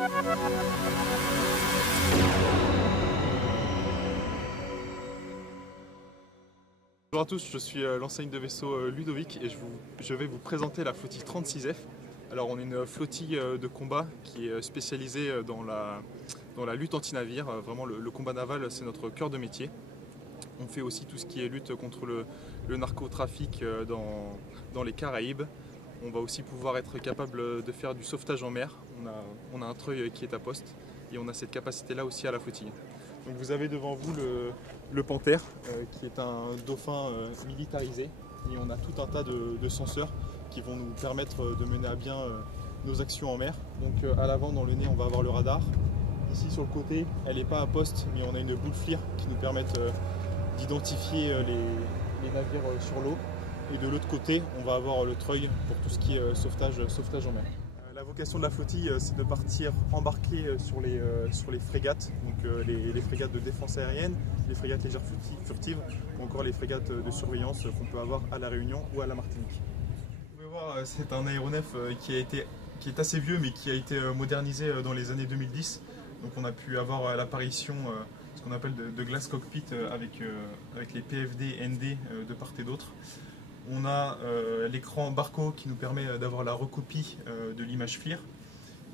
Bonjour à tous, je suis l'enseigne de vaisseau Ludovic et je vais vous présenter la flottille 36F. Alors on est une flottille de combat qui est spécialisée dans la lutte anti-navire. Vraiment le combat naval, c'est notre cœur de métier. On fait aussi tout ce qui est lutte contre le narcotrafic dans les Caraïbes. On va aussi pouvoir être capable de faire du sauvetage en mer. On a un treuil qui est à poste et on a cette capacité-là aussi à la flottille. Donc vous avez devant vous le Panthère qui est un dauphin militarisé et on a tout un tas de senseurs qui vont nous permettre de mener à bien nos actions en mer. Donc à l'avant dans le nez on va avoir le radar. Ici sur le côté elle n'est pas à poste mais on a une boule FLIR qui nous permettent d'identifier les navires sur l'eau. Et de l'autre côté on va avoir le treuil pour tout ce qui est sauvetage en mer. La vocation de la flottille, c'est de partir embarquer sur les frégates, donc les frégates de défense aérienne, les frégates légères furtives ou encore les frégates de surveillance qu'on peut avoir à La Réunion ou à la Martinique. Vous pouvez voir, c'est un aéronef qui est assez vieux mais qui a été modernisé dans les années 2010. Donc on a pu avoir l'apparition, ce qu'on appelle de glass cockpit avec les PFD, ND de part et d'autre. On a l'écran Barco qui nous permet d'avoir la recopie de l'image FLIR.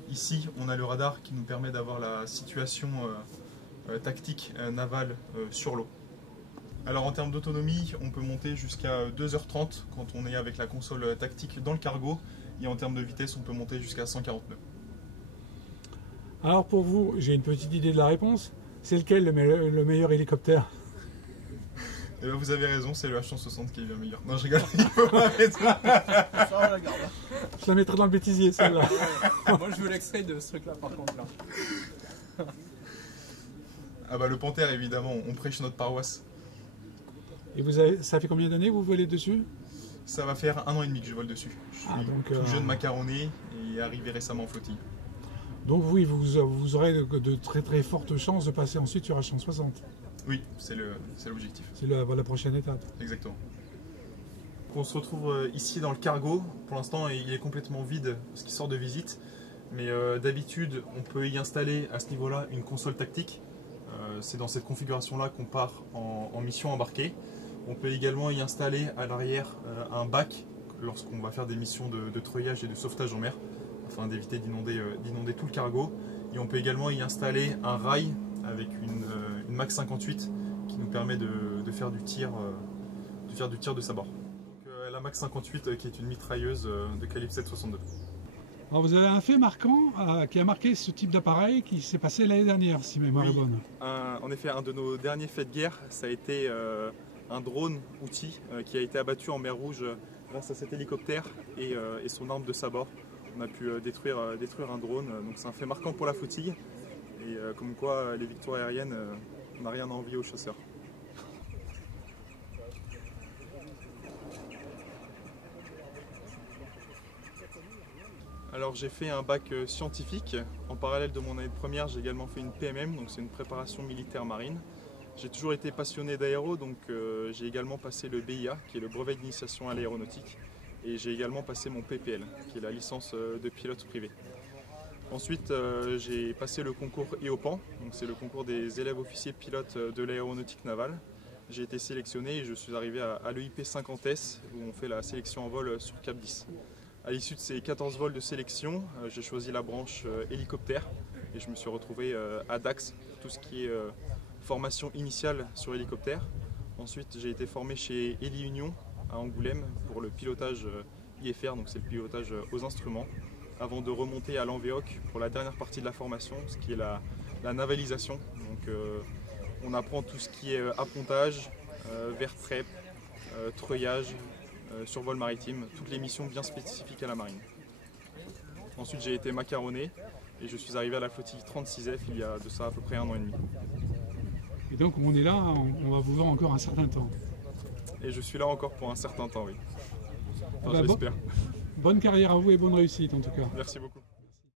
Ici, on a le radar qui nous permet d'avoir la situation tactique navale sur l'eau. Alors en termes d'autonomie, on peut monter jusqu'à 2h30 quand on est avec la console tactique dans le cargo. Et en termes de vitesse, on peut monter jusqu'à 140 nœuds. Alors pour vous, j'ai une petite idée de la réponse. C'est lequel le meilleur hélicoptère ? Eh ben vous avez raison, c'est le H160 qui est bien meilleur. Non, je rigole, il faut pas mettre. Ça, on la garde. Je la mettrai dans le bêtisier, celle-là. Moi, je veux l'extrait de ce truc-là, par contre, là. Ah bah le Panthère, évidemment, on prêche notre paroisse. Et ça fait combien d'années que vous volez dessus? Ça va faire 1 an et demi que je vole dessus. Je suis tout jeune macaroné et arrivé récemment en flottille. Donc oui, vous aurez de très très fortes chances de passer ensuite sur H160. Oui, c'est l'objectif. C'est la prochaine étape. Exactement. On se retrouve ici dans le cargo. Pour l'instant, il est complètement vide parce qu'il sort de visite. Mais d'habitude, on peut y installer à ce niveau-là une console tactique. C'est dans cette configuration-là qu'on part en mission embarquée. On peut également y installer à l'arrière un bac lorsqu'on va faire des missions de treuillage et de sauvetage en mer, afin d'éviter d'inonder tout le cargo. Et on peut également y installer un rail avec une Mach 58 qui nous permet de faire du tir de sabord. Donc, la Mach 58 qui est une mitrailleuse de calibre 7,62. Alors vous avez un fait marquant qui a marqué ce type d'appareil qui s'est passé l'année dernière, si ma mémoire est bonne. En effet, un de nos derniers faits de guerre, ça a été un drone outil qui a été abattu en mer Rouge grâce à cet hélicoptère et son arme de sabord. On a pu détruire un drone, donc c'est un fait marquant pour la flottille. Et comme quoi les victoires aériennes, on n'a rien à envier aux chasseurs. Alors j'ai fait un bac scientifique. En parallèle de mon année de première, j'ai également fait une PMM, donc c'est une préparation militaire marine. J'ai toujours été passionné d'aéro, donc j'ai également passé le BIA, qui est le brevet d'initiation à l'aéronautique. Et j'ai également passé mon PPL, qui est la licence de pilote privé. Ensuite, j'ai passé le concours EOPAN, donc c'est le concours des élèves officiers pilotes de l'aéronautique navale. J'ai été sélectionné et je suis arrivé à l'EIP 50S où on fait la sélection en vol sur Cap 10. À l'issue de ces 14 vols de sélection, j'ai choisi la branche hélicoptère et je me suis retrouvé à Dax pour tout ce qui est formation initiale sur hélicoptère. Ensuite, j'ai été formé chez Heli Union à Angoulême pour le pilotage IFR, donc c'est le pilotage aux instruments, avant de remonter à l'Envéoc pour la dernière partie de la formation, ce qui est la navalisation. Donc on apprend tout ce qui est appontage, vertrep, treuillage, survol maritime, toutes les missions bien spécifiques à la marine. Ensuite j'ai été macaroné et je suis arrivé à la flottille 36F il y a de ça à peu près 1 an et demi. Et donc on est là, on va vous voir encore un certain temps. Et je suis là encore pour un certain temps, oui. Enfin, bah, je l'espère. Bonne carrière à vous et bonne réussite en tout cas. Merci beaucoup.